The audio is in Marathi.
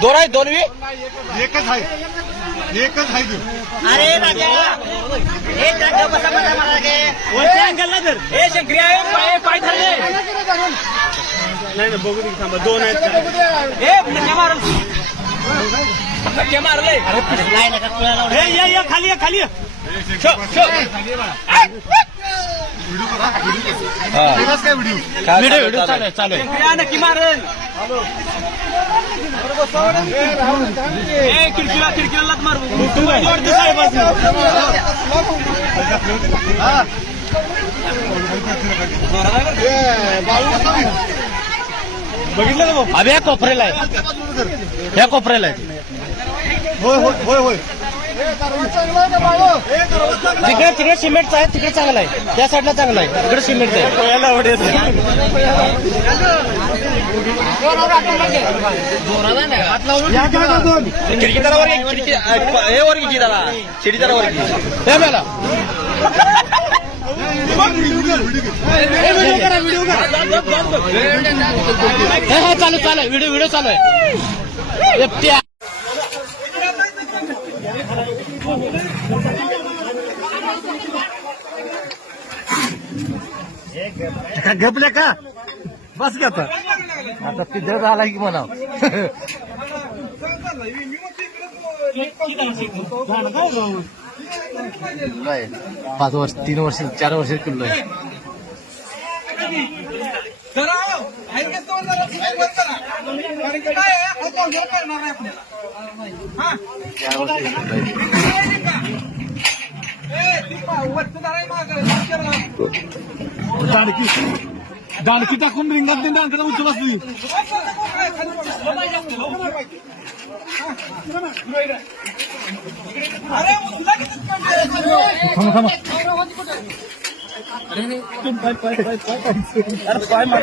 दोन आहे दोन एकच आहे. एकच आहे तो. अरे राजा हे जागा बसा बसा मला गे वरच्या अँगलला धर. हे शंकरी आहे पाय पाय धरले. नाही ना बघू दे थांबा. दोन आहेत. हे मारल धक्के मारले नाही नका कुळा लावून हे या या खाली या खाली या एकच काय व्हिडिओ व्हिडिओ व्हिडिओ चालू आहे चालू आहे शंकरी आहे, नक्की मारल ए खिडकीला खिडकीला लात मार तू वाटतं साहेबाचं बघितलं का भाऊ? अभि या कोपऱ्याला आहे या कोपऱ्याला आहे होय होय होय होय. तिकडे तिकडे सिमेंटचं आहे तिकडे चांगलं आहे. त्या साईडला चांगलं आहे. तिकडे सिमेंटचं आहे. कोणाला आवडेल? खिडकी जरा वर घे, खिडकी हे वर घे जरा शिडी जरा. वर घे. हे मला. हे हे चालू चालू आहे. व्हिडिओ व्हिडिओ चालू आहे. त्या गपले का? बस का आता आता झाला की म्हणा पाच वर्ष तीन वर्ष चार वर्ष किल्लो आहे? दाडकी दाडकी टाकून रिंगात ते दांडकडे उचल असली थांबा थांबा अरे पाय पाय पाय पाय पाय मार